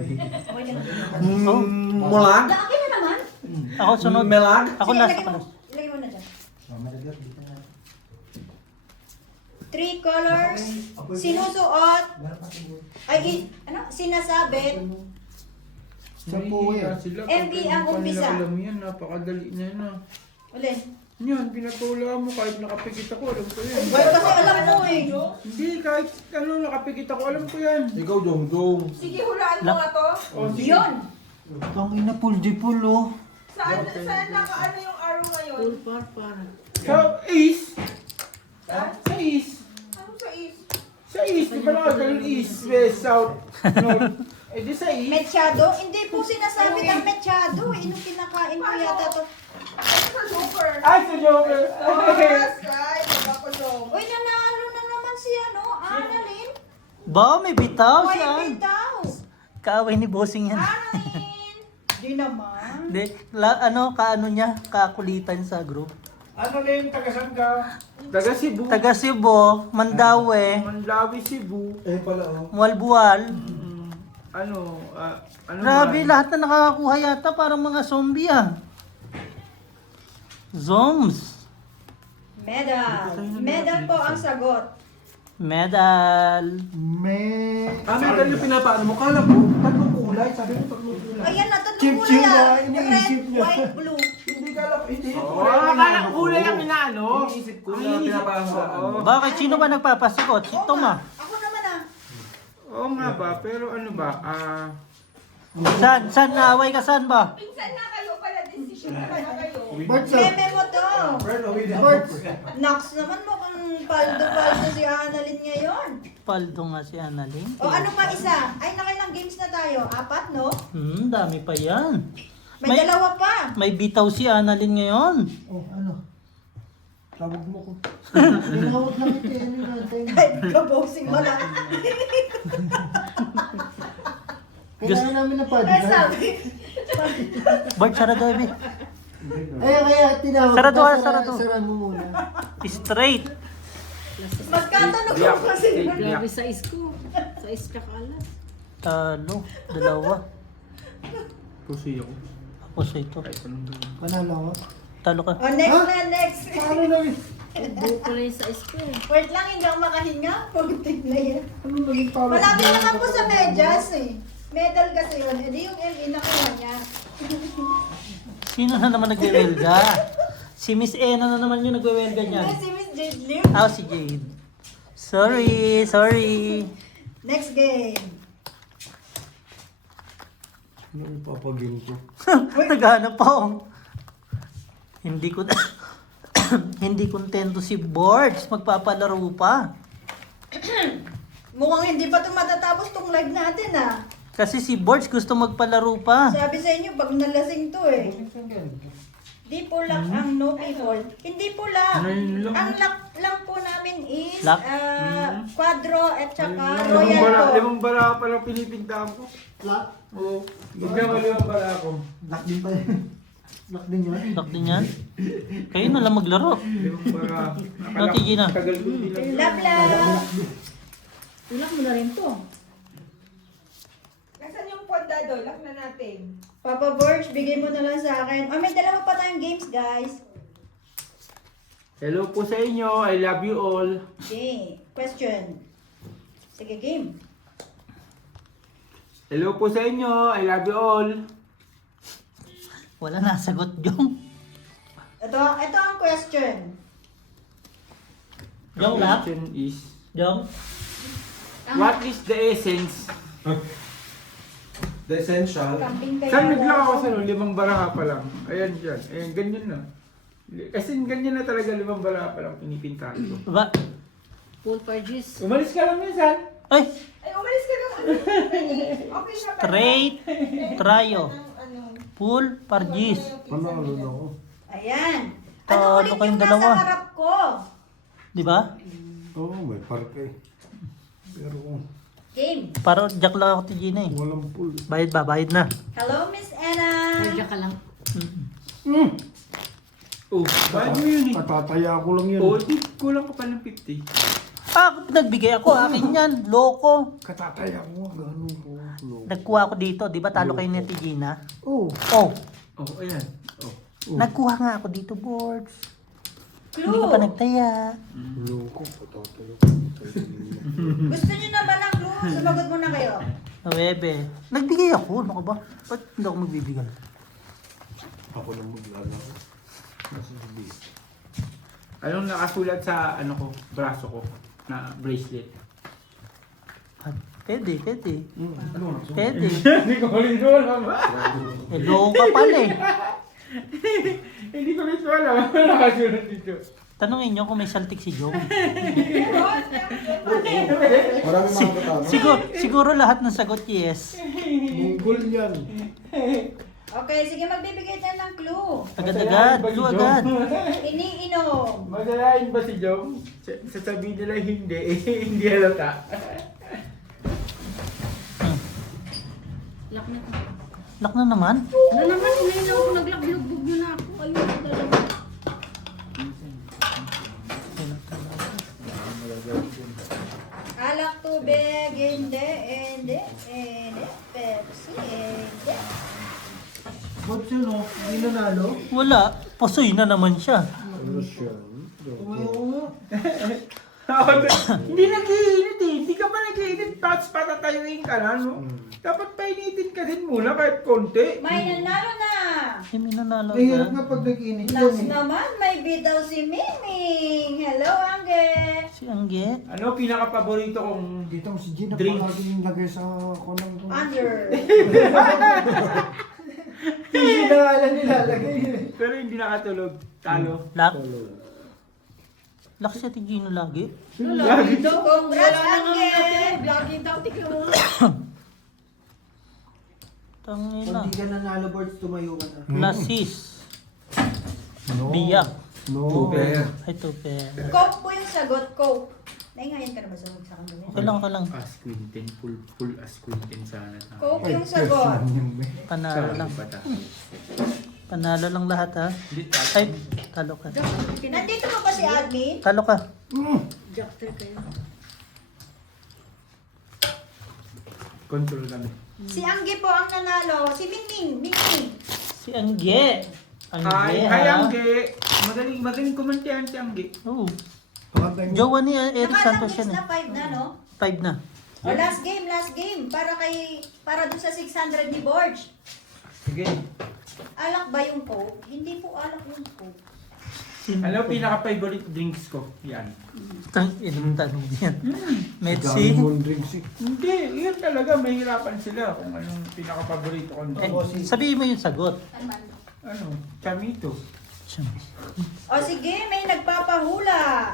Okay na. Mulag? Laki na naman. Ako sunod. Melag? Ako Sige, nasa ilagay mo. palas. Ilagay mo na dyan. 3 colors. Sinusuot. Sinasabit. MB ang umpisa. Alam yan, napakadali na yan ah. Ulit. Yan, pinatula mo kahit nakapikit ako, alam ko yan. Well, kasi alam mo eh. Hindi, kahit ano, nakapikit ako, alam ko yan. Ikaw, Dong. Sige, hulaan mo nga to. O, sige. Yun. Ang ina puldi-pul oh. Saan nakaano yung arrow ngayon? Sa east. Sa east. Ano sa east? Sa east, di ba nakagaling east, west, south, north? Eh di sa east. Mechado? Hindi po sinasabit ang mechado. Inong kinakain ko yata to. Ano sa joker? Ay, sa Joker! Yes, guys. Magpakulong. Uy, nanalo na naman si Annalyn. Ba, may bitaw May siya. bitaw. Kaaway ni bossing yan. Annalyn. Di naman. Hindi, kaano niya, kakulitan sa group. Ano na yung tagasan ka? Taga Cebu. Taga Cebu, Mandaue, Manlawi, Cebu. Pala, Walbual. Ano Grabe, man? lahat na nakakakuha yata parang mga zombie ah. Zoms. Medal. Medal po ang sagot. Medal. may dali pinapaano mo. Kala ko, tatlong kulay. Sabi mo, tatlong kulay. Ayan na, tatlong Chip-chip kulay na, ah. iniisip Red, niya. white, blue. Hindi kala ko, hindi. Oo, akala ko kulay ang inaano. Iniisip ko na pinapaano ko. Bakit sino ba nagpapasikot? Si Tom ah. Ako naman ah. Oo nga ba, pero ano ba, Saan naaway ka saan ba? Pinsan na kayo pala, decision na kayo. Meme mo to. Birds. Nox naman mo kung paldo-paldo si Annalyn ngayon. Paldo nga si Annalyn. O ano pa isa? Ay, nakailang games na tayo? 4, no? Dami pa yan. May dalawa pa. May bitaw si Annalyn ngayon. Oh, ano? Tawag mo ko. Tinawag lang ito, ano natin. Ay, kabosing mo lang. Kailangan namin na pad. Ay, sabi. Bart, sarado eh. Kaya tinawag. Sarado, sarado. Sara mo muna. Straight. Magkatanog ko kasi. Grabe sa isko. Sa iska alas. Talo. Dalawa. Pusi ako. Ako sa ito. Kahit anong gawin. Panalo ako. Talo ka. O, next na, next. Ano na yun? Buo ko lang sa isko eh. Wait lang, hindi ako makahinga. Putik na yan. Ano naging parang? Malapit naman po sa medyas eh. Medal kasi yun. Hindi yung ME nakuha niya. Sino na naman nagwewelga? Si Miss Ena na naman yung nagwewelga Hindi, niyan. si Miss Jade Lim. Si Jade. Sorry. Next game. Ano yung papagin ko? Naghanap pa ako. Hindi ko hindi kontento si Boards. Magpapalaro pa. Mukhang hindi pa ito matatapos tong live natin ah. Kasi si Boards gusto magpalaro pa. Sabi sa inyo, pag nalasing to eh. Di po lock ang no people. Hindi po lock. Ngayon lang. Ang lock lang po namin is Lock? quadro at saka royal po. Limang bara pa lang pinipintahan ko. Lock? Oo. Bigla limang bara ako. Lock din pa yun. Lock din yun. Lock din yan. Kayo na lang maglaro. Limang bara. Dati, Gina. Tagal ko din lang. Love. Tulak mo na rin to. Nasaan yung pondado? Lock na natin. Papa Borge, bigay mo na lang sa akin. May dalawa pa tayong games, guys. Hello po sa inyo. I love you all. Okay. Question. Sige, game. Hello po sa inyo. I love you all. Wala na sagot yung. Ito ang question. Yung lap? Question is, Yung? what is the essence? The essential. Camping kayo. Saan bigla ako sa limang bara pa lang? Ayan dyan. Ayan, ganyan na. Kasi ganyan na talaga limang bara pa lang pinipintahan ko. Ba? Full parges. Umalis ka lang minsan. Ay! Ay, umalis ka naman. Okay na pala. Straight. Trio. Ano? Full pargis. Panalo na ako. Ayan. Talo Ano ulit kayong yung dalawa. nasa harap ko? Di ba? Oo, may parke. Pero Game. Para jack lang ako ti Gina eh. walang pool. Bayad ba? Bayad na. Hello, Miss Anna. Parja ka lang. Oh, bakit mo yun eh? Katataya ko lang yun. Oh, di kulang ka pa ng 50. Ah, nagbigay ako. Akin yan. Loko. Katataya ko. Ganun ko. Nagkuha ako dito. Di ba talo kayo ni Ate Gina? Oh. Oh, Oh, ayan. Oh. nagkuha nga ako dito, Boards. Clue. Hindi ka pa nagtaya. Loko. Patutulog. Gusto niyo na ba ng clue? Sumagot muna kayo. 9. Nagbigay ako. Ano ka ba? Ba't hindi ako magbibigay? Ako nang maglalaro. Anong nakasulat sa ano ko, braso ko na bracelet? Ah, Pwede. Ano? Pwede. Hindi ko rin alam. Eh, loko ka pala eh. Hindi ko rin alam. Ano nakasulat dito? Tanungin nyo kung may saltik si Jong. Marami mga katama. Siguro lahat ng sagot yes. Munggol yan. Okay, sige magbibigay tayo ng clue. Agad-agad. Clue agad. Iniinom. Masalain ba si Jom? Sasabihin nila hindi, hindi halata. Lock na to. Lock na naman. Ano naman, inayin ako, naglagbugbog nyo na ako. Ayun, dalawa. Alak, tubig, hindi. Pepsi, hindi. Ba't yun oh? Hindi nanalo? Wala. Pusoy na naman siya. Ano siya? Hindi nag-iinit eh. Hindi ka pa nag-iinit. Tapos patatayuin ka na, no? Dapat painitin ka din muna kahit konti. May nanalo na. May nanalo Ang hirap agad. nga pag nag-init yan Last eh. naman, may bitaw si Miming. Hello, Angge. Si Angge. Ano pinaka-paborito kong Dito si Gina Drink. palagi yung lagay sa kunang ko. Under. Hindi na nga lang nilalagay eh. pero hindi nakatulog? Talo. Lock. Lock si Ate Gino lagi. Lagi daw. Congrats, Wala na nga Angge. natin. Lagi daw, tignan mo. Tangin Pag na. di ka nanalo, Birds, tumayo ka na. Lasis. Biyak. No. Ay, tuper. Coke po yung sagot, Coke. Naingayan ka na ba sa kanila? Okay lang. As Quintin, full as Quintin sana. Coke yung sagot. Panalo lang. Panalo lang lahat ha. Ay, talo ka. Nandito pa ba si admin? Talo ka. Doctor kayo. Control kami. Si Angge po ang nanalo. Si Mingming. Si Angge. Angge Hi, ha. Angge. Magaling kumantihan si Angge. Oh. Jowa ni Eric Santos Nakalang yan eh. na 5 na, no? 5 na. O, last game. Para dun sa 600 ni Borge. Sige. Alak ba yung Coke? Hindi po alak yung Coke. Ano pinaka-favorite drinks ko? Yan. Inong tanong yan. Medsi. Hindi, yun talaga. Mahirapan sila kung anong pinaka-paborito kong Eh, drink. sabihin mo yung sagot. Ano? Chamito. O sige, may nagpapahula.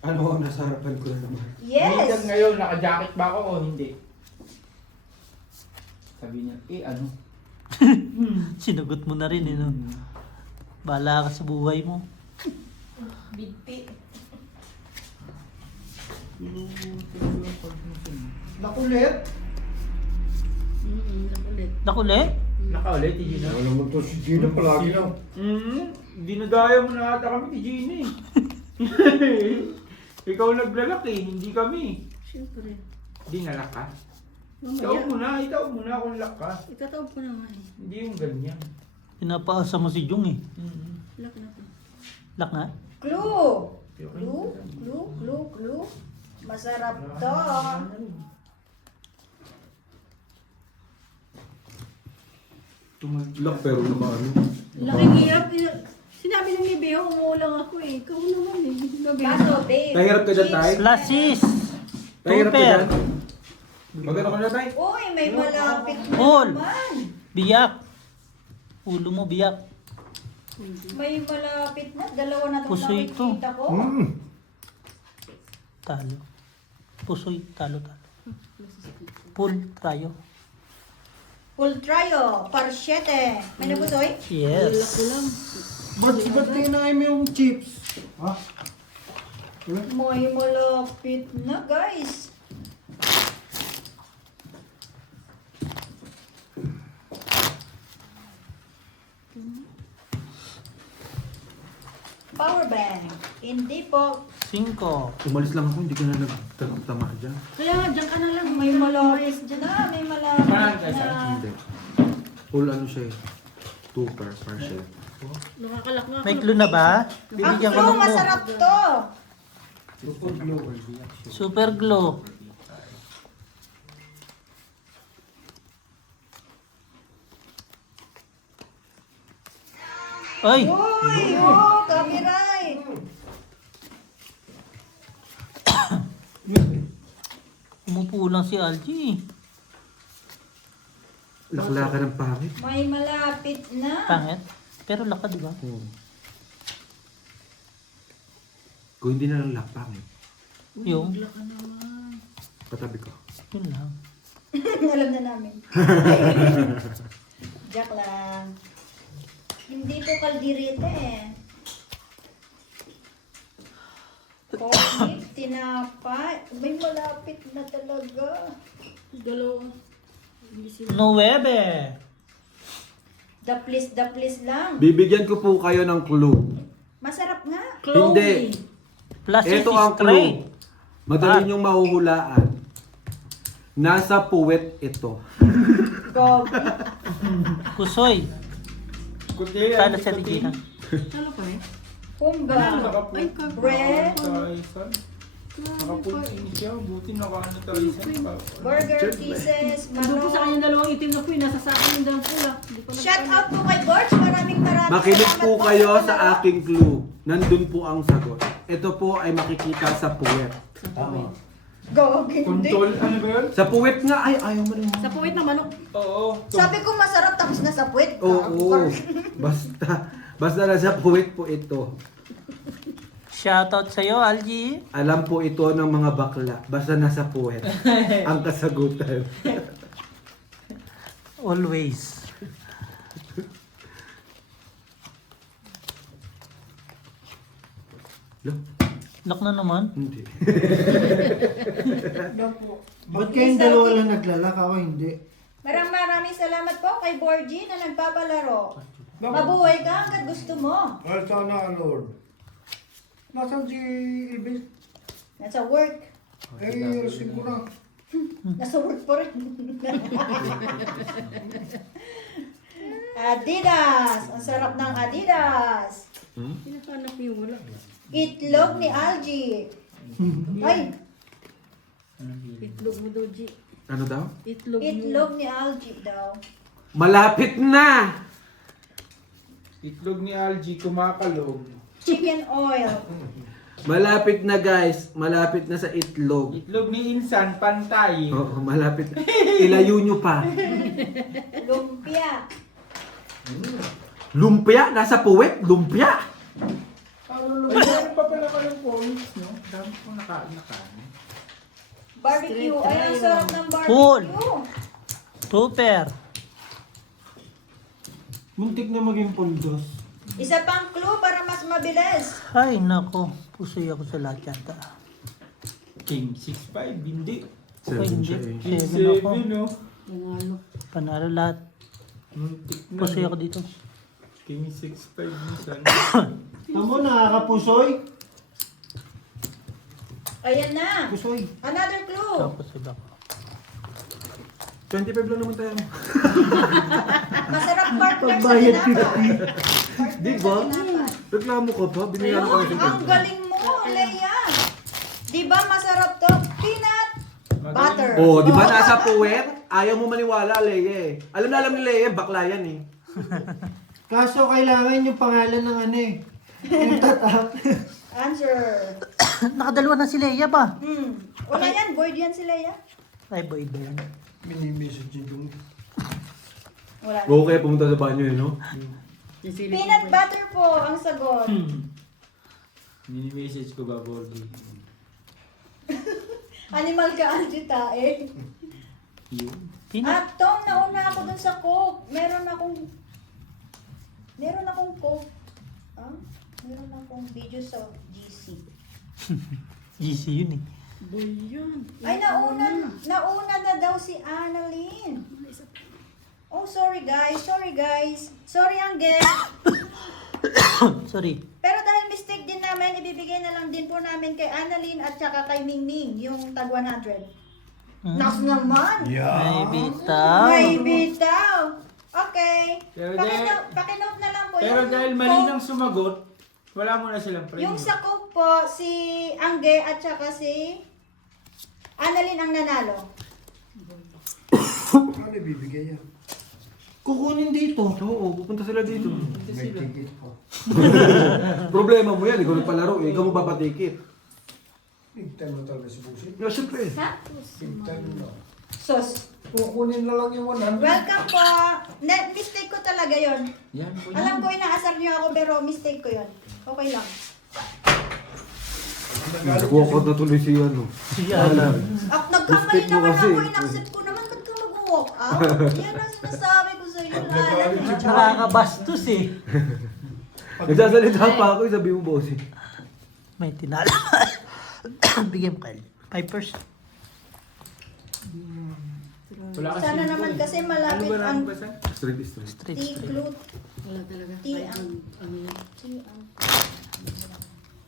Ano ang nasa harapan ko na naman? Minsan Yes. ngayon, naka-jacket ba ako o hindi? Sabi niya, ano? Sinagot mo na rin eh, no? Bahala ka sa buhay mo. Bigpi. Nakulit? Nakulit. Nakuli? Nakaulit, hindi na. Ano mo to si Gina palagi lang. Dinadaya mo na ata kami ni Gina eh. Ikaw naglalaki, hindi kami. Siyempre. Hindi nalak ka. Mamaya. Itaw mo na kung lak ka. Itatawag ko na nga eh. Hindi yung ganyan. Pinapaasa mo si Jung eh. Lock na to. Lock nga. Clue. Masarap to. Lock pero naman. Laking hirap. Sinabi ng Mibeho, umuulang ako eh. Ikaw naman eh. Baso, babe. Nahirap ka dyan, Tay? Lasis. Nahirap ka Tuper. dyan? Magano ka na, Tay? Uy, may malapit na Paul. naman. Biyak. Ulo mo biyak. May malapit na. Dalawa na itong Puso ito. nakikita ko. Talo. Pusoy. Talo. Full tayo. Full trio. Parsyete. May nabusoy? Yes. Ba't kinain mo yung chips? Ha? May malapit na, guys. power bank. Hindi po. 5. Umalis lang ako, hindi ka na nagtama dyan. Kaya nga, dyan ka na lang. May malapit na. May malapit na. Hindi. Full ano siya eh. 2 per shell. Nakakalak nga ako. May clue na ba? Ang Bibigyan ko clue, ng clue. masarap to. Super glow. Ay! Uy, oh, copyright. Umupo lang si Algie. Laklaka ng pangit. May malapit na. Pangit. Pero laka, di ba? Oo. Kung hindi na lang pangit, Yung, Bigla ka naman. katabi ko. yun lang. Alam na namin. Jack lang. Hindi po kaldirita eh. Coffee, tinapay. May malapit na talaga. Dalawa. Hindi sila. 9. Daplis lang. Bibigyan ko po kayo ng clue. Masarap nga. Chloe. Hindi. Plus Ito is ang straight. clue. Madali niyong mahuhulaan. Nasa puwet ito. Gobi. Kusoy. Kundi, Sala sa tigilan. Ano pa eh? Kumba. Ay, Bread. Nakapuntin siya, buti nakaano tayo sa Burger pieces. Nandun po sa Manok. kanya dalawang itim na po eh. Nasa sa akin yung dalang pula. Hindi ko Shout out po kay Borch. Maraming Makinig salamat po kayo Borch. sa aking clue. Nandun po ang sagot. Ito po ay makikita sa puwet. Gogi. Hindi. Kuntol, ano ba yun? Sa puwet nga, ay ayaw mo rin. Sa puwit ng manok. Oo. Sabi ko masarap tapos nasa puwet ka. Oo. Basta nasa puwet po ito. Shoutout sa'yo, Algie. Alam po ito ng mga bakla. Basta nasa puwet. Ang kasagutan. Always. Look, Lock na naman. hindi. Ba't kayong dalawa lang naglalak? Ako hindi. Maraming salamat po kay Borgie na nagpapalaro. Mabuhay ka hanggat gusto mo. Well, sana, Lord. Nasaan si Ibis? Nasa work. Eh, resin ko na. Nasa work pa rin. Adidas. Ang sarap ng Adidas. Pinakanap yung wala. Itlog ni Algie. Ay, Itlog mo daw, G. Ano daw? Itlog mo. itlog ni Algie daw. Malapit na! Itlog ni Algie kumakalog. Chicken oil. Malapit na guys. Malapit na sa itlog. Itlog ni Insan, pantay. Oo, malapit na. Ilayo nyo pa. Lumpia. Lumpia? Nasa puwet? Lumpia? Ay, meron pa pala kalang points, no? Dami ko nakain. Barbecue. Ay, ang sarap ng Full. barbecue. Super. Muntik na maging puldos. Isa pang clue para mas mabilis. Ay, nako. Pusoy ako sa lahat yata. King 6'5", hindi. Ay, hindi. King 7 ako. 7, no? Nanalo. Panalo lahat. Muntik na. Pusoy ako dito. King 6'5", minsan. Tamo, nakakapusoy. Ayan na. Pusoy. Another clue. Tapos iba ko. 25 lang naman tayo. Masarap partner sa Pagbayad tinapay. Di ba? Reklamo ka pa? Binayaran ka Ayun, ang galing mo, Leia. Di ba masarap to? Peanut butter. Oh, di ba nasa puwet? Ayaw mo maniwala, Leye. Alam na alam ni Leye, bakla yan eh. Kaso kailangan yung pangalan ng ano eh. Yung tatak. Answer. Nakadalawa na si Leia ba? Wala yan, void yan si Leia. Ay, boy ba yan? Mini-message yung Wala. Okay, pumunta sa banyo eh, no? Peanut butter po ang sagot. Mini-message ko ba, Borgie? Animal ka, Angie Tae. Yun. Peanut. At Tom, nauna ako dun sa Coke. Meron akong Coke. Ah? Meron akong video sa GC. GC yun eh. Boy yun. Ay, nauna na daw si Annalyn. Oh, sorry guys. Sorry, Angel. Sorry. Pero dahil mistake ibibigay na lang din po namin kay Annalyn at saka kay Mingming, yung tag 100. Hmm. Nas naman! May bitaw. May bitaw! Okay. Pero Pakinote na lang po. Pero Yung dahil mali Coke- nang sumagot, wala mo na silang premium. Yung sa Coke po, si Angge at saka si Annalyn ang nanalo. Ano ibibigay yan? Kukunin dito. Oo, pupunta sila dito. May ticket po. Problema mo yan, ikaw nagpalaro eh. Ikaw mo papatikit. Big time na talaga si Busi. Yeah, syempre. Ha? Big time na. Sos. Kukunin na lang yung 100. Welcome po. Mistake ko talaga yon. Yan po Alam ko inaasar niyo ako pero mistake ko yon. Okay lang. Walk out na tuloy si ano. Si Alan. Nagkamali Mistake mo naman kasi. ako. In-accept ko naman. Ba't ka mag-walk out? Yan ang sinasabi ko sa iyo. Alan. Nakakabastos eh. Nagsasalita pa ako, sabi mo bossy. May tinala. Bigyan mo kayo. 5%. Wala kasi Sana info naman eh. kasi malapit Ano ba ang nabasa? Straight. Straight. T-clue. Wala talaga. Ti- Kahit ano yan.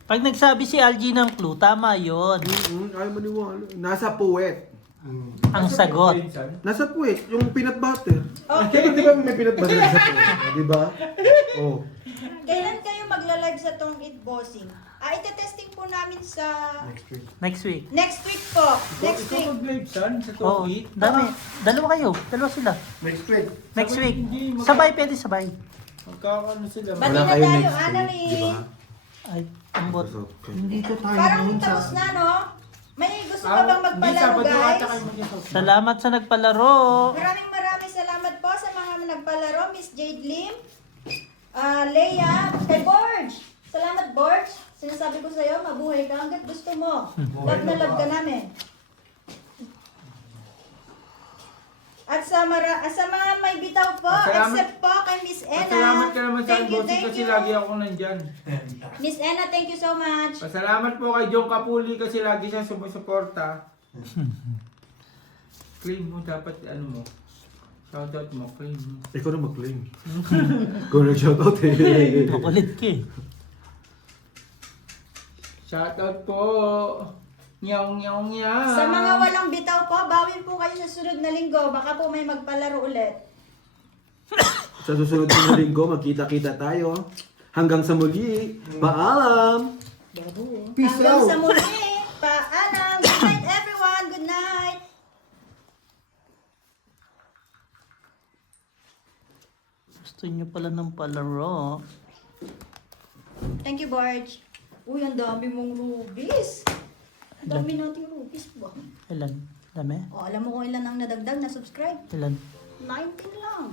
Pag nagsabi si Algie ng clue, tama yon. Ayaw maniwala. Nasa puwet. Ang sagot. Nasa puwet, yung peanut butter. Okay. Di ba may peanut butter sa puwet? Di ba? Oh. Kailan kayo magla-live sa Tong It Bossing? Ite-testing po namin sa Next week. next week po. Next Ikaw week. mag-live son sa Oo, Tokit. dami. Dalawa kayo. Dalawa sila. Next week. Next week. Hindi, Sabay, pwede sabay. Magkakaano sila. Bati Wala na kayo tayo, next week, Annalyn. di ba? Ay, ang bot. Dito tayo Parang ngayon sa... tapos na, no? May gusto ka bang magpalaro, guys? Salamat sa nagpalaro. Maraming salamat po sa mga nagpalaro. Miss Jade Lim, Leia, kay Borge. Salamat, Borge. Sinasabi ko sa'yo, mabuhay ka hanggat gusto mo. Love na love ka namin. At sa mga may bitaw po, Salamat. except po kay Miss Ena. Pasalamat ka naman sa Thank you, bossing thank kasi you. lagi ako nandyan. Miss Ena, thank you so much. Pasalamat po kay John Kapuli kasi lagi siya sumusuporta. Claim mo dapat ano mo. Shoutout mo, claim mo. Ikaw na mag-claim. Ikaw na shoutout eh. Makulit ka eh. Shoutout po. Nyaw nyaw nyaw. Sa mga walang bitaw po, bawin po kayo sa sunod na linggo. Baka po may magpalaro ulit. Sa susunod na linggo, magkita-kita tayo. Hanggang sa muli. Paalam! Peace Hanggang out! sa muli. Paalam. Good night, everyone. Good night. Gusto nyo pala ng palaro. Thank you, Barge. Uy, ang dami mong rubies. Ang dami nating rubies ba? Ilan? Dami? O, alam mo kung ilan ang nadagdag na subscribe? Ilan? 19 lang.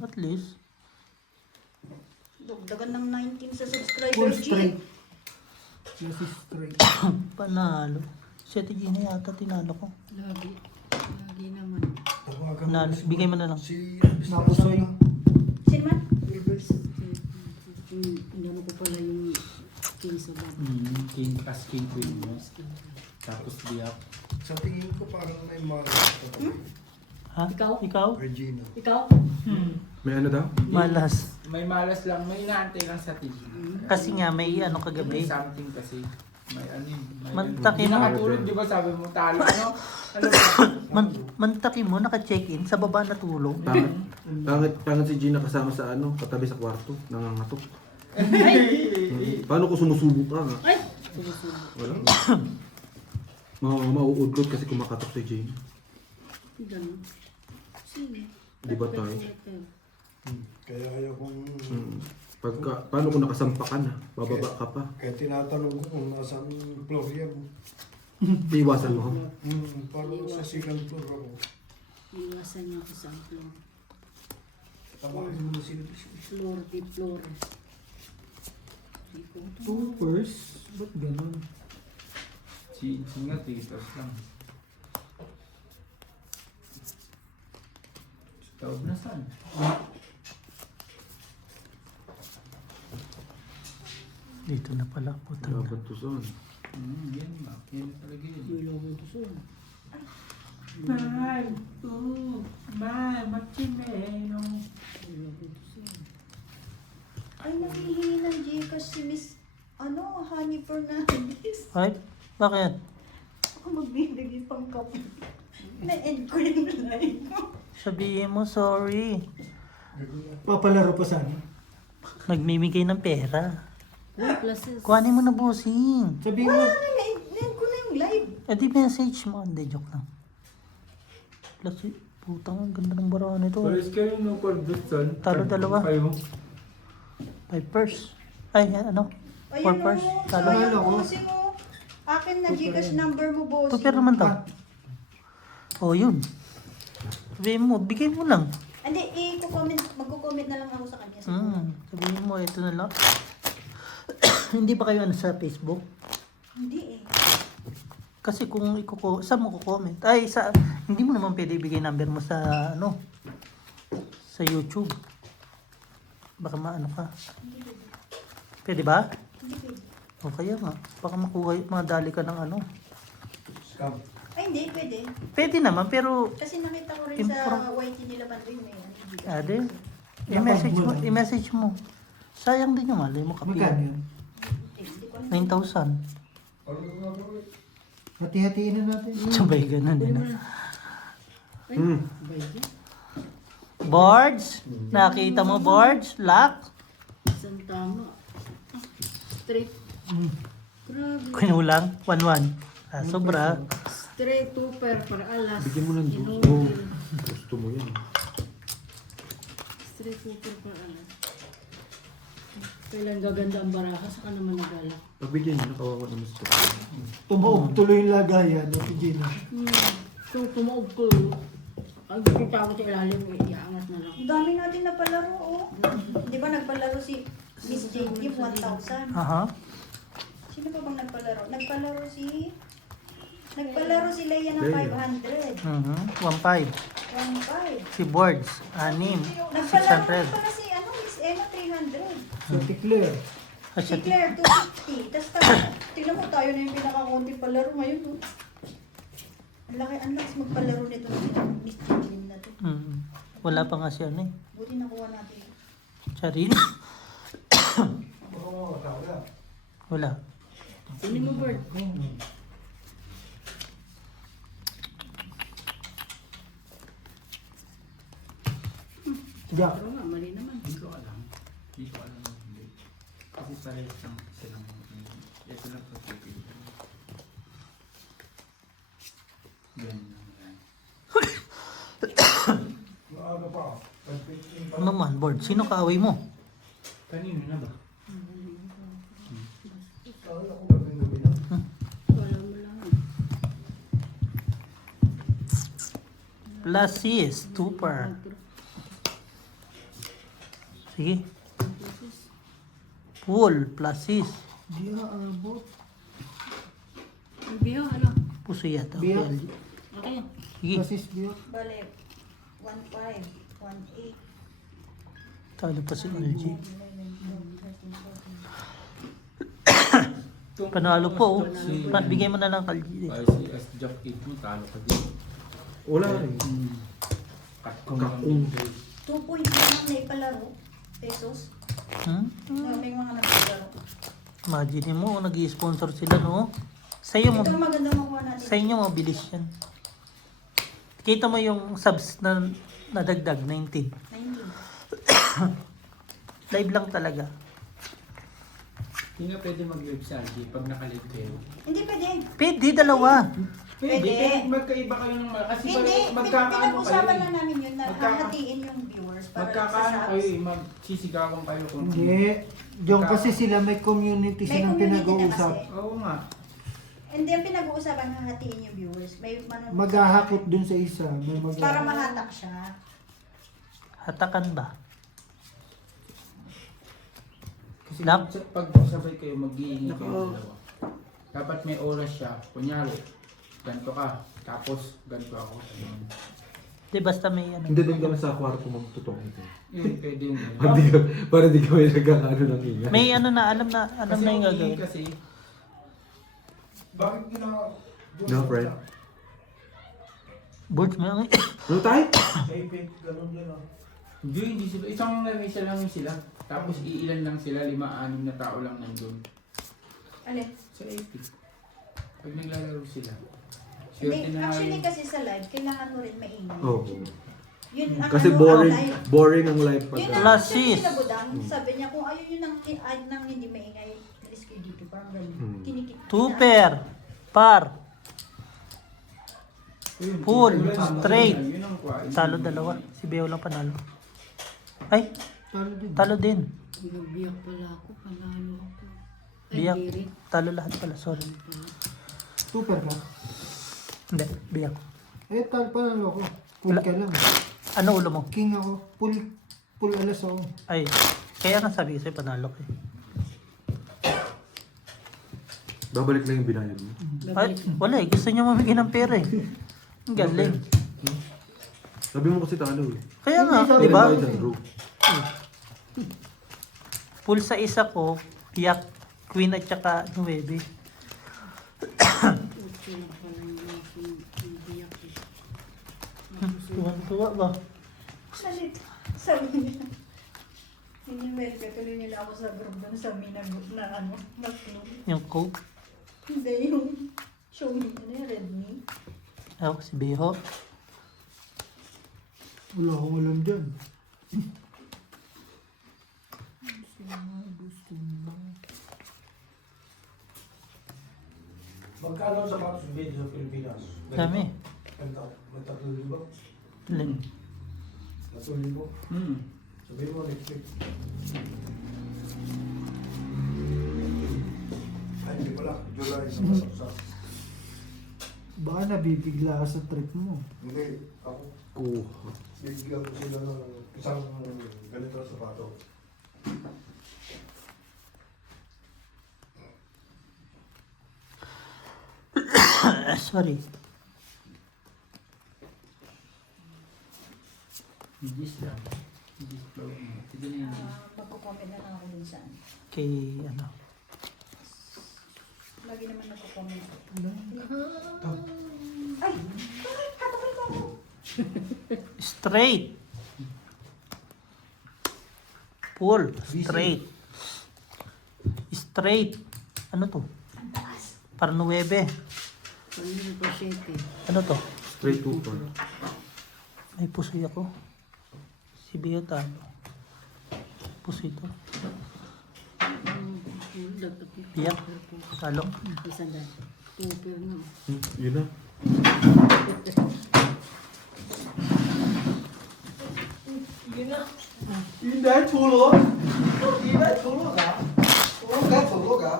At least. Dagdagan ng 19 sa subscriber, Full G. straight. This is straight. Panalo. Si Ate Gina yata tinalo ko. Lagi. Lagi naman. Tawagan mo Panalo. si- Bigay mo na lang. Si Mapusoy. Sino man? Wilbers. Inano ko pala yung king sa bag. King as king queen mo. Tapos diyak. Sa tingin ko parang may mga Ha? Ikaw? Ikaw? Regina. Ikaw? May ano daw? Malas. May malas lang, may inaantay lang sa TV. Kasi nga may ano May kagabi. something kasi. May ano yun. May Mantakin Hindi mo. nakatulog, di ba sabi mo talo, ano? Ano ba? Mantaki mo, naka-check-in, sa baba natulog. Pangit si Gina kasama sa ano, katabi sa kwarto, nangangatok. Paano ko sumusubo ka nga? Ay! Wala. Mauudlot kasi kumakatok si Gina. Ganun. Sino? Di ba tayo? Kaya ayaw kong... Paano kung nakasampa ka na? Bababa ka pa. Kaya tinatanong ko kung nasaan floor yan. Iiwasan mo. Parang sa second floor ako. Iwasan niya ako sa floor. Tawakin mo na sila. Floor, di floor. Toppers? Ba't ganun? Si nga, titos lang. Tawag na saan? Dito na pala, putang na. Dapat to saan? Yan ba? Yan talaga yun. May logo to sa. Mahal, mahal, machimeno. May logo to sa. Ay, naghihingi ng Gcash si Miss, Honey Ay, bakit? Ako magbibigay pang kape. Na-end ko yung live. Sabihin mo, sorry. Papalaro pa sana. Nagmimigay ng pera. Uy, pluses. Kuhanin mo na, bossing. Sabihin mo, Wala na, na-end ko na yung live. Eh, di message mo. Hindi, joke lang. Plus, putang, ang ganda ng barahan nito. Pares kayo no, Corbuson. Talo dalawa. Kayo. 5 purse. Ay, ano? 4 Ayun purse. o, Talo. sayang ako. bossing o. Akin na Gcash number mo, bossing. 2 pair naman to. Oh, yun. Sabihin mo, bigay mo lang. Hindi, magko-comment na lang ako sa kanya. Sabihin mo, ito na lang. Hindi ba kayo ano sa Facebook? Hindi eh. Kasi kung saan mo ko-comment? Ay, hindi mo naman pwede ibigay number mo sa, ano, sa YouTube. Baka maano ka. Pwede ba? Hindi pwede. O kaya nga, baka madali ka ng ano. Scam. Ay, hindi, pwede. Pwede naman, pero, Kasi nakita ko rin Inform- sa YT nila Mandoy may ano, Gcash. ade, i-message mo. Sayang din yung malay mo magkano kapila. yun? Hindi ko alam. 9,000. Hati-hatiin na natin. Sabay ganun din. Hmm. Boards? Nakita mo boards? Lock? Isang tama. Straight. Grabe. Kinulang? 1-1. Sobra. Straight two pair para alas. Bigyan mo ng Inutil. oh, gusto mo yan. Straight two pair para alas. Kailan gaganda ang baraha, saka naman nagala. Pagbigyan mo, nakawawa naman sa Tumaog tuloy yung lagayan no, si Gina. So, tumaog ko. Ang kita ko sa ilalim, iangat na lang. Ang dami natin na palaro, oh. Di ba nagpalaro si Miss Jade Kim, 1,000. Aha. Sino pa bang nagpalaro? Nagpalaro si Leia ng 500. 1.5. 1,500. Si boards, 6. Nagpalaro 600. pala si Miss Emma, 300. So, Claire. At Si siya, Claire, 250. Tapos tingnan mo tayo na yung pinakakunti palaro ngayon. Oh. Ang lakas magpalaro nito ng Miss Jade Kim na to. wala pa nga siya ano eh. Buti nakuha natin. Charin. Wala. Sino mo, Bert? Yeah. Pero nga, mali naman. Hindi ko alam. Hindi ko alam. Hindi. Kasi parehas lang silang ito lang sa TV. Ganyan lang yan. Maaga pa. Ano man, board? Sino kaaway mo? Kanino na ba? Wala mo lang. Plus is 2 per. Sige. Pool plus is. Di aabot. Ang biyo, ano? Puso yata. Biyak. PLG. Okay yan. Sige. Basis biyak. Bale, 1,500, 1,800. Talo pa si LG. Panalo po. Bigay mo na lang kay LG. Ay, si S-Jack 8 mo, talo ka din. Wala rin. Kakong. 2.1 ang naipalaro. Pesos. May mga nagpalaro. Imagine mo, nag-i-sponsor sila, no? Sa'yo mo, Ito ang maganda makuha natin. sa inyo mabilis yan. Kita mo yung subs na nadagdag, 19. 19. Live lang talaga. Hindi nga pwede mag-live sa LG pag nakalive kayo. Hindi pwede. Pwede, dalawa. Pwede. Kasi magkaiba kayo ng kasi Hindi, magkakaano pinag-usapan kayo. lang namin yun na Magkaka- hahatiin yung viewers para Magkakaano sa kayo subs. magsisigawan kayo kung Hindi. Yung kasi sila may community May silang community na pinag-uusap. kasi. Oo nga. And then pinag-uusapan hahatiin yung viewers. May Maghahakot dun sa isa. May para mahatak siya. Hatakan ba? Kasi Lap. pag sabay kayo mag-iingi kayo dalawa. Dapat may oras siya. Kunyari, ganito ka. Tapos ganito ako. Di basta may ano. Hindi doon ka na sa kwarto mong totoo ito. Yun, pwede yung Para di ka may nagkakaano ng ingay. May ano na, alam na Kasi yung yung gagawin. kasi, Bakit No, friend. Boards mo yung Ano tayo? Taping, ganun yan ah. hindi sila. Isang lamesa lang sila. Tapos iilan lang sila, 5-6 na tao lang nandun. Alin? Sa Epic. Pag naglalaro sila. Hindi, actually kasi sa live, kailangan mo rin maingay. Oo. Yun ang Kasi ano, boring, ang live. boring ang live pag Yun Plus ang sabi sis. sila Budang, sabi niya kung ayaw yun nang hindi maingay, alis kayo dito, parang ganun. Kinikip. Tuper. Par. Yun, Full, yun ang- straight. Yun ang kuha. Talo dalawa. Si Beo lang panalo. Ay, Talo din. talo din. Biyak pala ako, panalo ako. Ay, Biyak. Derek. Talo lahat pala, sorry. Super ka. Hindi, biyak. Eh, tal panalo ko. Full ka lang. Ano ulo mo? King ako. Full alas ako. Ay, kaya nga sabi ko sa'yo, panalo ko eh. babalik lang yung binayad mo. Ay, wala eh. Gusto niya mamigay ng pera eh. Ang galing. Sabi mo kasi talo eh. Kaya nga, Hindi, di ba? Tayo dyan, bro. Full sa isa ko, biyak, queen at saka 9. Utso na pala yung biyak eh. Tuwan-tuwa ba? Salit. Sabi niya. Hindi Amerika, tuloy nila ako sa group doon sa Mina na ano, na club. Yung coke. Hindi, yung show me, ano yung Redmi. Ako si Beho. Wala akong alam dyan. Magkano sa sapatos video sa Pilipinas? Dami. May 3,000. Alin? 3,000. Hmm. Sabihin mo next week. Ay, hindi pala. July sa Baka nabibigla ka sa trip mo. Hindi. Ako. Kuha. Bibigyan ko sila ng isang ganito na sapato. Sorry. Bigis lang. Bigis flow. Sige na yan. Magko-comment na lang ako minsan. Kay ano. Lagi naman nagko-comment. Ay! Bakit? Katabi ko ako. Straight. Full. Straight. Straight. Ano to? Ang taas. Para 9. Panalo pa 7. Ano to? Straight to par. May pusoy ako. Si Beo talo. Pusoy to. Biyak. Talo. Isa na. Tuper na. Yun na. Hindi ay tulog. Hindi ay tulog ah. Tulog ka, tulog ah.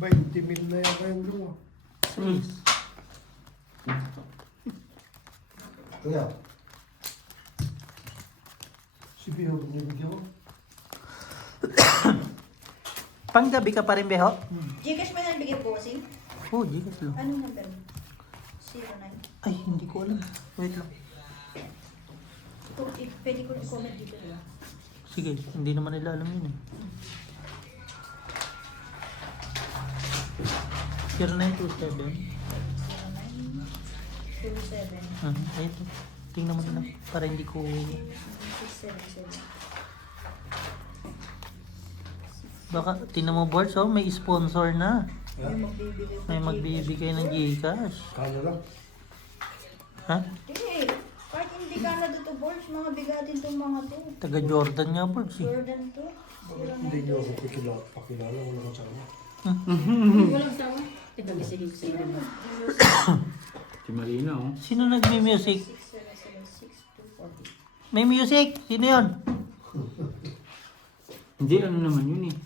$20,000 na yan kayong luwa. Sis. Kaya. Si Biho, nabigyan mo. Panggabi ka pa rin, Beho? Gcash mo na bigay po kasi? Oh, Gcash lang. Anong number mo? 09. Ay, hindi ko alam. Wait lang. Pwede ko i-comment dito diba? Sige, hindi naman nila alam yun eh. 0927. 0927 Ay, ito. Tingnan mo na lang. Para hindi ko... 677. Baka, tingnan mo boards, oh, may sponsor na. May magbibigay. May magbibigay ng Gcash. Kano lang. Ha? Hindi. Kahit hindi ka na dito boards, mga bigatin tong mga to. Taga Jordan nga boards eh. Jordan to. Hindi niyo ako pakilala. Wala kang sawa. Walang sawa. Ito kasi dito sa iyo. Si Marina oh. Sino nagmi-music? 6776 May music? Sino yun? Hindi, ano naman yun eh.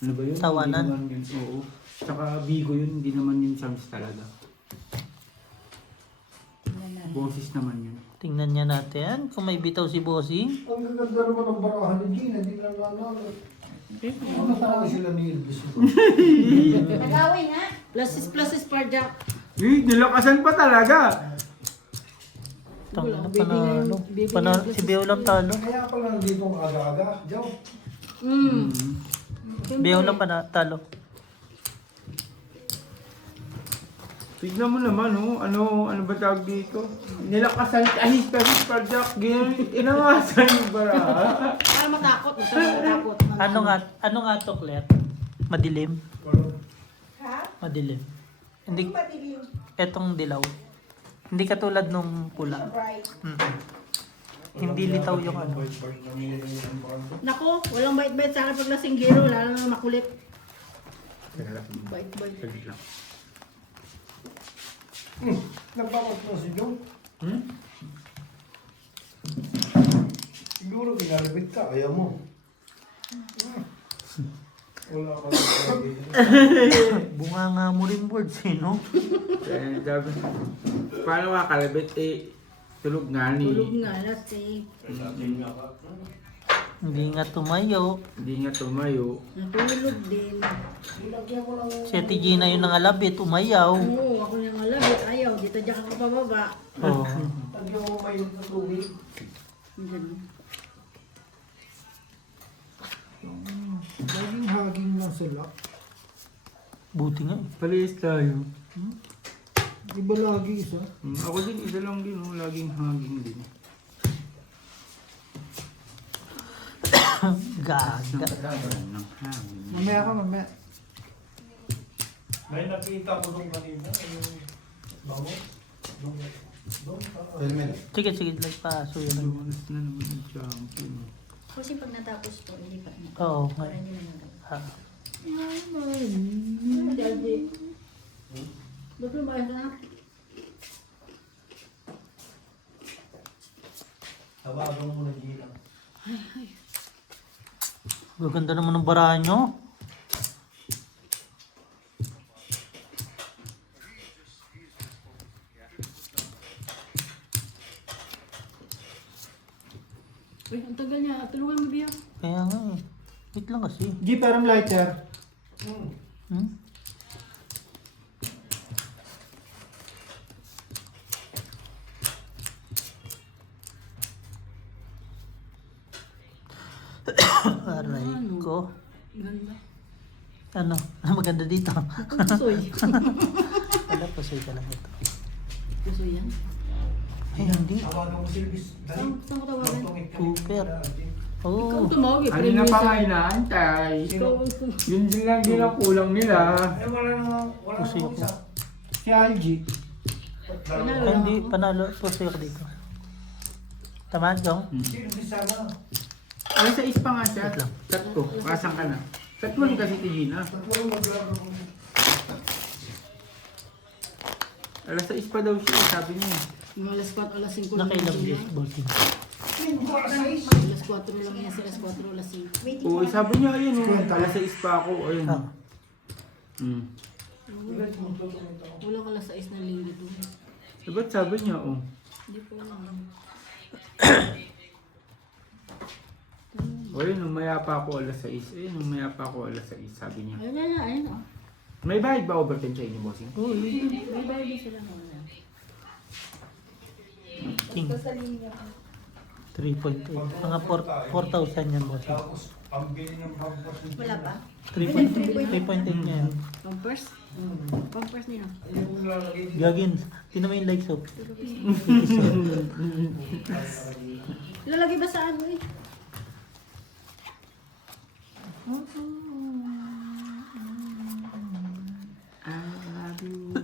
Ano ba yun? Tawanan? Hindi naman yun. Oo. Tsaka Bigo yun, hindi naman yun chance talaga. Boses naman yun. Tingnan niya natin kung may bitaw si Bossing. Ang gaganda naman ng barahan ni Gina. Hindi na nanalo. Ano tawag sila ni Elvis? Nag-away nga. Plus is par jack. Eh, nilakasan pa talaga. Tangina, Baby nga yun. panalo. Baby nga Panalo. yun. Si Beo lang talo. Kaya pala nandito ang aga-aga. Joe. Beo lang talo. Tignan mo naman oh, ano ba tawag dito? Nilakasan, ahis, parjak, inangasan yung bara. Para matakot. Basta matakot. Ano nga to, Claire? Madilim? Ha? Madilim. Hindi, Hindi madilim. etong dilaw. Hindi katulad nung pula. Bright. Hindi litaw yung ano. Nako, walang bait-bait sa akin pag lasinggero. Lalo na makulit. Teka lang. Bait-bait. Saglit lang. Nagpapag mo si Jong. Hmm? Siguro kinalabit ka, ayaw mo. Wala ka lang. Bunga nga mo rin board, sino? Eh, sabi, paano makalabit? Eh, tulog nga ni. Tulog nga, lasing. Hindi nga tumayo. Hindi nga tumayo. Natulog din. Si Ate Gina yung nangalabit, umayaw. Oo, ako nang alabit. Ayaw, dito dyan ka pababa. Oh. Tagyan mo mainit na tubig. Ganun. Laging haging lang sila. Buti nga eh. Palis tayo. Di ba lagi isa? Ako din, isa lang din. Oh. Laging hanging din. Gaga. Ng hangin. Mamaya ka, mamaya. May nakita ko nung kanina, yung bango. Sige, sige, lagpaso yun. Lumanas na naman yung champion. Kasi pag natapos to, hindi pa na. Oo, nga. Para hindi na nagawin. Ah. Daddy. Ba't lumayas na? Tawagan mo na Gina. Gaganda naman ng barahan nyo. Uy, ang tagal niya. Tulungan mo, Bia. Kaya nga eh. Wait lang kasi. G, parang lighter. Hmm? Aray ko. Ganda. Ano? Maganda dito. Pusoy. Wala, pasoy ka lang ito. Pusoy yan. Eh, hindi. Tawagan mo Silvis. Dali. Saan ko tawagan? Cooper. Ikaw Oo. tumawag eh. Kanina pa nga Premium inaantay. Ikaw. Yun din lang din ang kulang nila. Eh, wala na Pusoy nang ako. isa. Si Algie. Panalo. Ay, hindi. Panalo. Pasoy ako dito. Tama, Jong? Silvis sana. Ay, sa is pa nga siya. Wait lang. Cut ko. Pasang ka na. Cut mo rin kasi si Gina. Ba't walang maglaro? Alas 6 pa daw siya. Sabi niya. Mga alas 4, alas 5 lang. Nakailang yan. baseball team. Alas 4 lang yan. Alas 4, alas 5. Oo, sabi niya, ayun. Oh, alas 6 pa ako. Ayun. Ah. Walang alas 6 na linggo doon. Ba't sabi niya, oh. Hindi po lang. O yun, umaya pa ako alas 6. Ayun, umaya pa ako alas 6. Sabi niya. Ayun na, ayun na. May bayad ba overtime sa inyo, bossing? May bayad din sila mga. King. 3.8. Mga 4,000 yan, boss. Tapos, pambili ng pampers. Wala pa? 3.8 niya yan. Pampers? Pampers nila. Yung lalagay dito. Gagin. Tinan mo yung lights up. Lalagay ba sa ano eh? I love you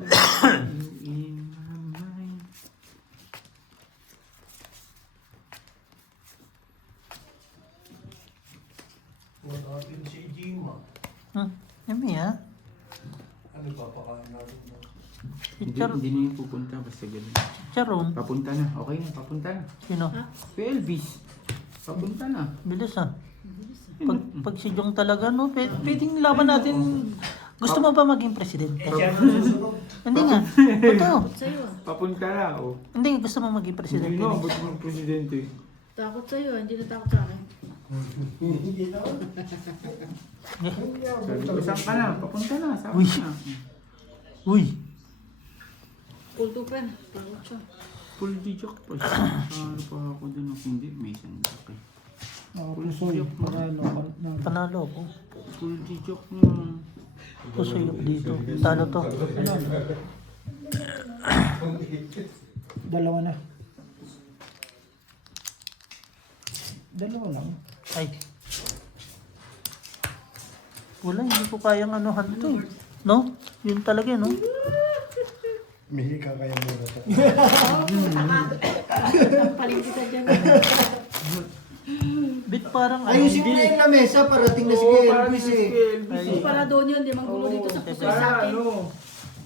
in my mind. Huwag natin si Jima. Yummy ha? Ano ba, pakain natin na. Hindi na yung pupunta, basta ganun. Charon. Papunta na, okay na, papunta na. Sino? Si Elvis, papunta na. Bilis ha? Pag si Jong talaga, no? Pwedeng laban natin. Gusto mo ba maging presidente? Eh, siya na susunod. Hindi nga. Totoo. Sa'yo ah. Papunta na, oh. Hindi, gusto mo maging Hindi presidente. na, ba't mo presidente? Takot sa'yo, hindi na takot sa akin. Hindi na. Sabi ko, saan ka na? Papunta na, sabi Uy. na. Uy. Full to pen. Takot siya. Full G-Jock pa siya. Ano pa ako dun, hindi, may sandok eh. Pusoy. Panalo. Panalo ako. Full G-Jock na. Pusoy ako dito. Talo to. Dalawa na. Dalawa lang. Ay. Wala, hindi ko kayang anuhan to eh. No? Yun talaga, no? Mihi ka kaya muna to. Paling kita dyan. Bit parang Ayusin mo na yung lamesa, parating na si Oo, Kuya parang Elvis si eh. Elvis Ay. eh. Para doon yun, di manggulo dito sa puso Para sa akin. ano,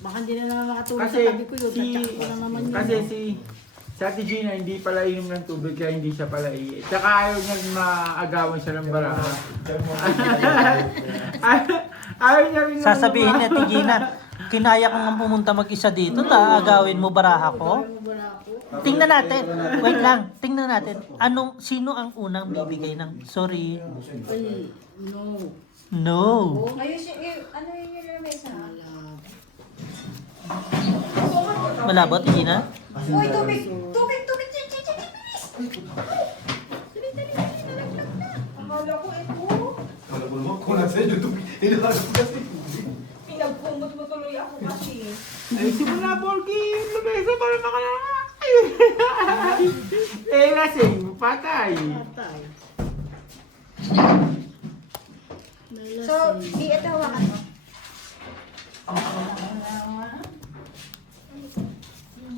Baka hindi na naman makatulog kasi sa tabi ko yun. si, Tatsak ko na naman yun. kasi si Ate Gina hindi pala inom ng tubig kaya hindi siya pala Tsaka ayaw niya maagawan siya ng baraha. Ayaw niya rin sasabihin ni Ate Gina, kinaya ko nga pumunta mag-isa dito, taagawin mo baraha ko? Wala ako. Tingnan natin. Wait lang, tingnan natin. Sino ang unang bibigay ng sorry? Ay, no. No. Ayusin, ano yun yung lamesa? Malabot, Gina? Uy, tubig! Tubig! Tubig! Chin, chin, chin, bilis! Akala ko ito. Alam ko naman kung nasa inyo ito. Hinahanap ko kasi. Pinagkumot mo tuloy ako kasi. Ay, simula, Borgi! Lumesa para makalaki! lasing, patay! Patay. So, di ito hawakan mo.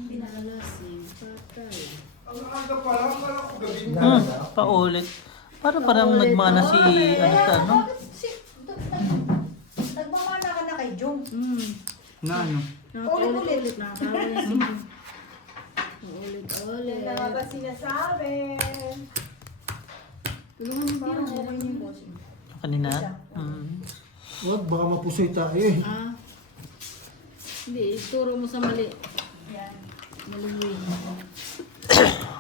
Pinalasing, patay. Ang aga pa lang, parang ako gabi. Paulit. Parang nagmana si, ano sa ano? Nagmamana ka na kay Jung. Na ano? Ulit-ulit. Nakakawin. Ulit-ulit. Yan na nga ba sinasabi? Tulungan mo Parang ba? okay yung bossing. Kanina? Wag, baka mapusoy tayo eh. Ah. Hindi, ituro mo sa mali. Yan. Maluwi.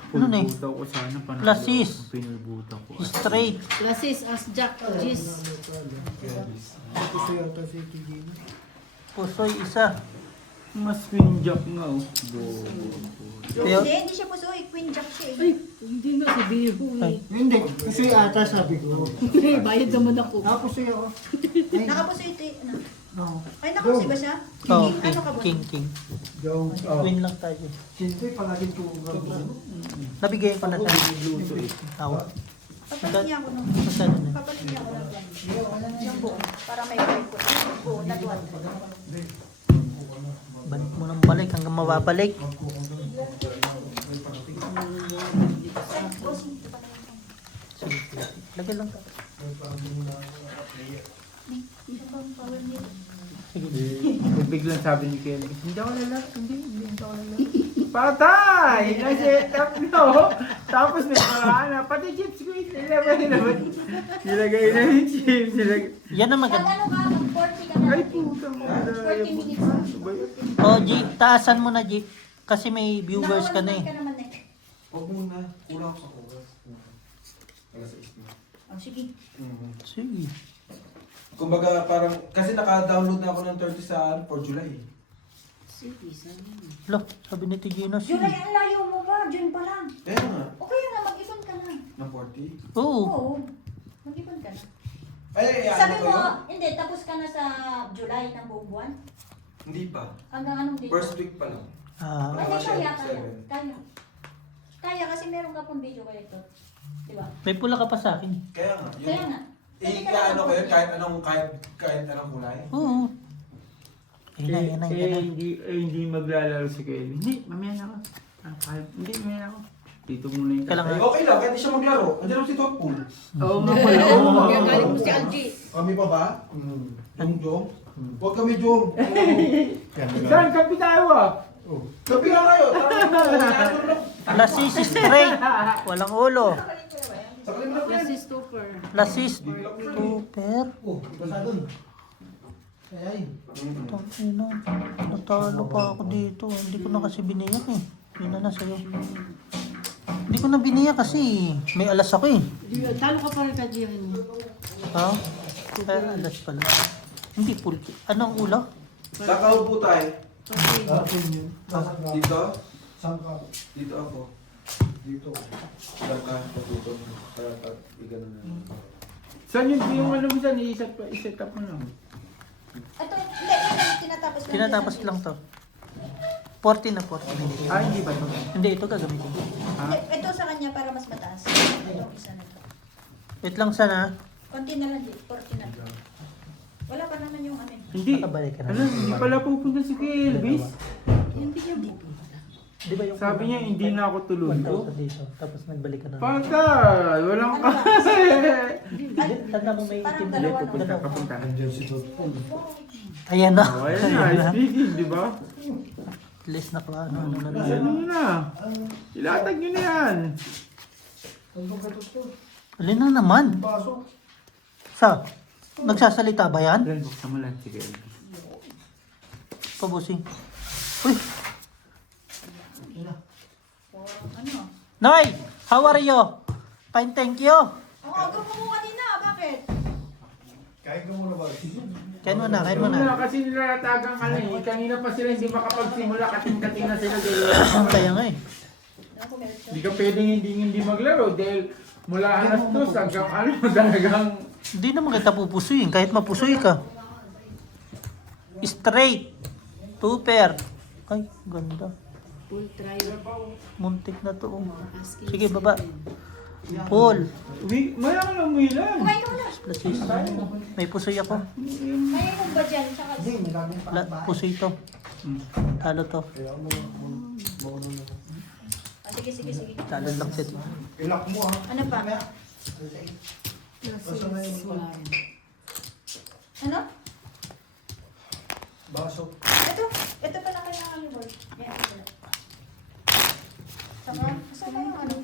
Ano na eh? Pulbuta ko sana panalo. Lasis. Pinulbuta ko. Straight. Lasis as Jack Gis. Mapusoy ata si Tigina. Pusoy isa. Mas pinjak nga oh. Pero, Hindi siya puso. Queen Jack siya eh. Ay, hindi na si Bibo Ay. eh. Hindi, pusoy ata sabi ko. Bayad naman ako. Pusoy ako. Ay, Nakapuso ito eh. Ano? no. Ay, nakapuso ba siya? oh, King, ano ka ba? king. Yung, Win lang tayo. siyempre palaging tuugan ko. Nabigay ko na sa tawa. Papalinya ko nung. Masano na. Papalinya ko lang. Yung buo. Para may wipe ko. Buo, natuwan ko. Balik mo ng balik hanggang mababalik. Sige, lagay lang tayo. Sige. Biglang sabi ni Kelly, hindi ako lalaki, hindi ako lalaki. Patay! Na-set up no? Tapos may paraan na, pati chips ko nilagay naman. Nilagay na yung chips. Yan ang Pag maganda. ano ka, mag-40 ka na. Ay puta mo. 40 minutes. Oh, G, taasan mo na, G. Kasi may viewers ka na Naka-1 eh. ka naman eh. Huwag muna. Kulang ako sa oras. Alas 6 na. Oh, sige. Sige. Kumbaga parang, kasi naka-download na ako ng 30 sa for July. Sige, sana. Lo, sabi ni Tigino, sige. July, ang layo mo ba? June pa lang. Kaya nga, O kaya nga, mag-ipon ka na. ng 40. Oo. Oo. Mag-ipon ka na. Ay, Sabi ano mo, kayo? hindi, tapos ka na sa July ng buong buwan? Hindi pa. Hanggang anong date? First week pa lang. Ah, Hindi, kaya. Seven. Kaya. Kaya kasi meron ka pong video kaya ito. Diba? may pula ka pa sa akin. Kaya nga. Kaya nga. Ano ko yun, kahit anong kulay. Oo. Yan na. hindi maglalaro si Kelly. Hindi, mamaya na ako. Hindi, mamaya na ako. Dito muna yung Kailangan- Ay, okay lang, kahit di siya maglaro. Andiyan ako si Toppool. Oo nga pala, oo nga. Kaya galing mo si Algie. Kami pa ba? Yung Jong? Huwag kami Jong. Saan kapi tayo ah? Gabi na kayo. Lasis straight. Walang ulo. Sa kalimut na yan. Lasis Topper. Lasis super. Oh, basta dun. Ay, Tangina. Natalo pa ako dito. Hindi ko na kasi biniyak eh. Yun na sa'yo. Hindi ko na biniyak kasi may alas ako eh. Talo ka pa rin kadiyahin mo. Ha? Ay, alas pala. Hindi full. Anong ulo? Saan ka upo tayo? Pati. akin yun. Dito? Saan ka? Dito ako. Dito. Saan ka? Dito. Igano na. Saan yung ano mo saan? I-set up mo lang. Ito, hindi, yan, tinatapos lang. Tinatapos lang to. 40 na 40. Ah, hindi ba ito? Hindi, ito gagamitin. Hindi, ito sa kanya para mas mataas. Ito, isa na ito. Wait lang sana. Konti na lang, 40 na. Wala pa naman yung amin. Hindi. Nakabalik ka na. Alam, hindi pala pupunta si Kuya Elvis. Hindi niya di po. Di ba yung Sabi niya, hindi na ako tulugo. 1,000 dito. Tapos nagbalik ka na. Patay! Walang Ano ba? Tanda mo may Parang itim dalawa, na no? Pupunta, kapunta. Nandiyan si Dot Paul. Ayan na. Oh, ayan na, speaking, di ba? At least na ano na Ayan na. Ilatag nyo na yan. Ano ka Dot Paul? Alin na naman. Pasok. Sa? Nagsasalita ba yan? Alam, buksan mo lang si Kuya Elvis. Pabusing. Uy! Ano? Noy! How are you? Fine, thank you. Ang aga mo kanina, bakit? Kain ka muna ba? Kain mo na, kain mo Wala, na. kasi nilalatagang ano eh. Kanina pa sila hindi makapagsimula. Kating-kating na sila. Dahil Kaya nga eh. Ako, meron siya. hindi ka pwedeng hindi maglaro. Dahil mula alas 2 hanggang ano talagang... Hindi naman kita pupusuyin, kahit mapusuy ka. Straight. Two pair. Ay, ganda. Full try. Muntik na to. oh. Asking Sige, baba. Full. Maya ka lang mo ilan. Kumain ka muna. Plasis. May pusoy ako. Kaya yung ba dyan? Tsaka, Hindi, maraming pa. Pusoy to. Talo to. Kaya mo mauna na. sige, sige, sige. Talo lang set. Ilak mo ha. Ano pa? Basta na yung Wala yan. Ano? baso. Ito pala kailangan ni Boy. Yan, ito pala. Saka, saan ba yung ano?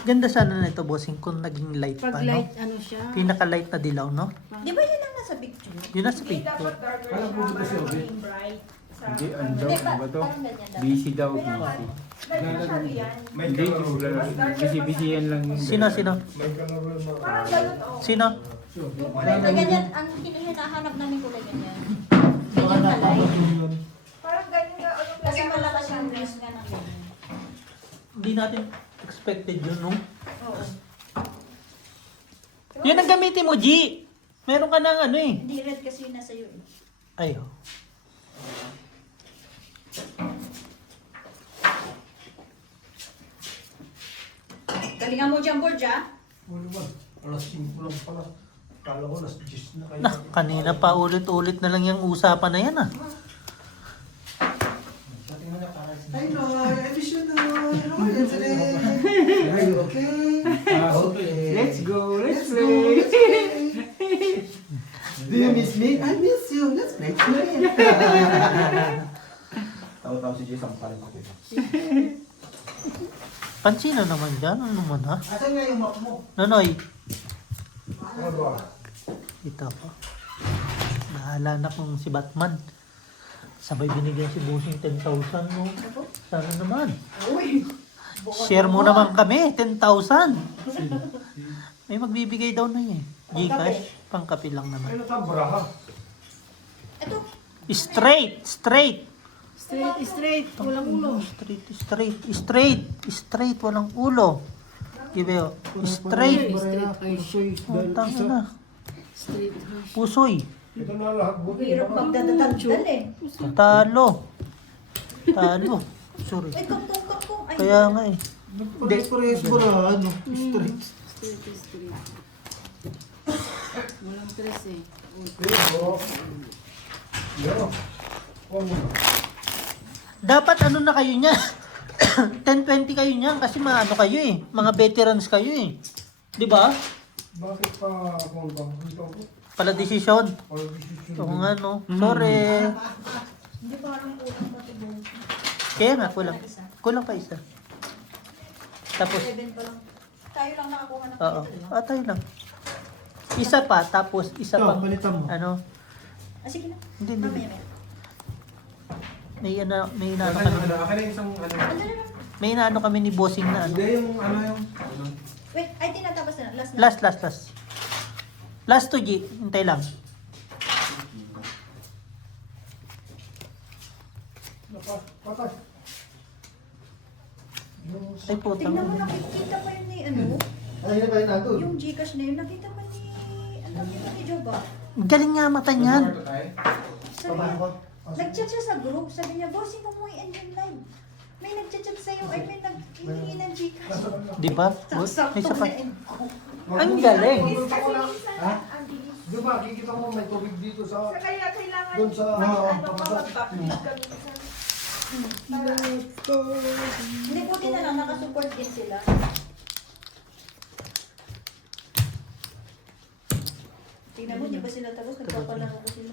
Ganda sana na ito, bossing, kung naging light pa, Pag no? light, ano siya? Pinaka-light na dilaw, no? Di ba yun ang nasa picture? Yun nasa Hindi picture. dapat darker Alam mo siya, ba si parang Obi? maging bright. Sa Hindi, ano daw, Hindi, ano ba to? parang ganyan daw. Busy daw, Kaya nga, busy. ganyan masyado yan. May Hindi, kalaro. busy yan lang yung... Sino, sino? May kalaro na. Parang ganun, oh. Sino? Yung kulay na ganyan, ang hinahanap namin kulay ganyan. Ganyan kalay. Parang ganyan nga, ano Kasi malakas yung dress nga ng ganyan. Hindi natin expected yun, no? Oo. Yan ang gamitin mo, G! Meron ka ng ano eh. Hindi red kasi yung nasa iyo eh. Ay, oh. Galingan mo dyan, Borja. Mo naman. Alas 5 lang pala. Kala ko alas 10 na kayo. Nah, kanina pa ulit-ulit na lang yung usapan na yan, ah. Ay, no, I miss you, no. How are you today? Are you okay? Okay. Let's go, let's Let's go, play! let's play. Do you miss me? I miss you. Let's play. Tawa-tawa si Jay, sampaling ako. Pansino naman dyan? Ano naman, ha? Asan nga yung map mo? Nonoy, Ano ba? ito ko. Bahala na kung si Batman. Sabay binigyan si Busing 10,000, no? Sana naman. Share mo naman kami, 10,000. May magbibigay daw na eh. Gcash, pangkapi lang naman. Ay, natabra ha. Ito. Straight, straight. Straight, straight. Walang ulo. Straight, walang ulo. Gibe, straight. Straight eyes. Utang na. Straight eyes. Pusoy. Ito na lahat. Buti. Hirap magdadagdal eh. Talo. Sorry. Ay, kangkong. Ay, Kaya nga eh. Pares-pares mo na, ano, straight. Straight, straight. Walang tres eh. Pero, pero, huwag mo na. Dapat ano na kayo niya. 10-20 kayo niyan kasi maano kayo eh. Mga veterans kayo eh. 'Di ba? Bakit pa ako bang? Ito ko. Pala desisyon. All decision. Oo nga no. Sorry. hindi pa alam kulang pati buong. Kaya nga kulang. Kulang pa isa. Tapos 7 pa lang. Tayo lang nakakuha ng oo. ganito, no? Tayo lang. Isa pa tapos isa Ito, pa palitan mo. ano? Ah, sige na. Hindi. Mamaya. May inaano Akin kami. na isang ano. Andun na. May inaano kami ni bossing na ano. Hindi yung ano yung... Wait, ay tinatapos na. Last na. Last. Last to G. Hintay lang. Patay. Ay putang. Tingnan mo, nakikita pa yun ni ano. Ay, na ba yun nato? Yung Gcash na yun, nakita pa ni... Ano nakita ni Joba? Galing nga mata niyan. Sabi niya, nag-chat siya sa group. Sabi niya, bossing mo mo i-end yung live. May nag-chat sa'yo, ay may nag-hihingi ng Gcash. Nasa kanila. Di ba? Saksak May to sapat. na end. Ang galing. Pupunta ko lang. Ha? Ang bilis. Di ba, kikita mo may tubig dito sa... Sa kaya kailangan Doon sa... ano ka mag-backbeat ka minsan. Hindi, buti na lang, nakasupport din sila. Tingnan mo, di ba sila tapos? Nagpapalaro ko sila.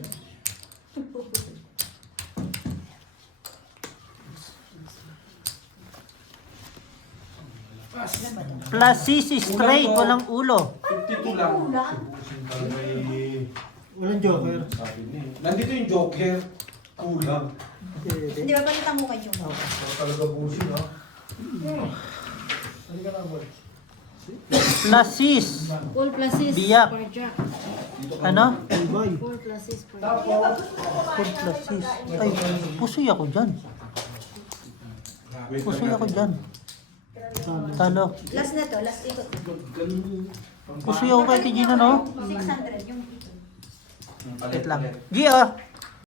Plus CC straight, walang ulo. 52 lang. Kulang. Walang joker. Nandito yung joker. Kulang. Hindi ba palitan mo kayo? Talaga bullshit, ha? Halika na, boy. Plus sis. Full pluses Biyak. per jack. Ano? Full pluses per jack. Tapos, Full plus sis. Ay, pusoy ako dyan. Pusoy ako dyan. Talo. Last na to, last ikot. Pusoy ako kay Gina, no? 600 yung ikot. Wait lang. Gia!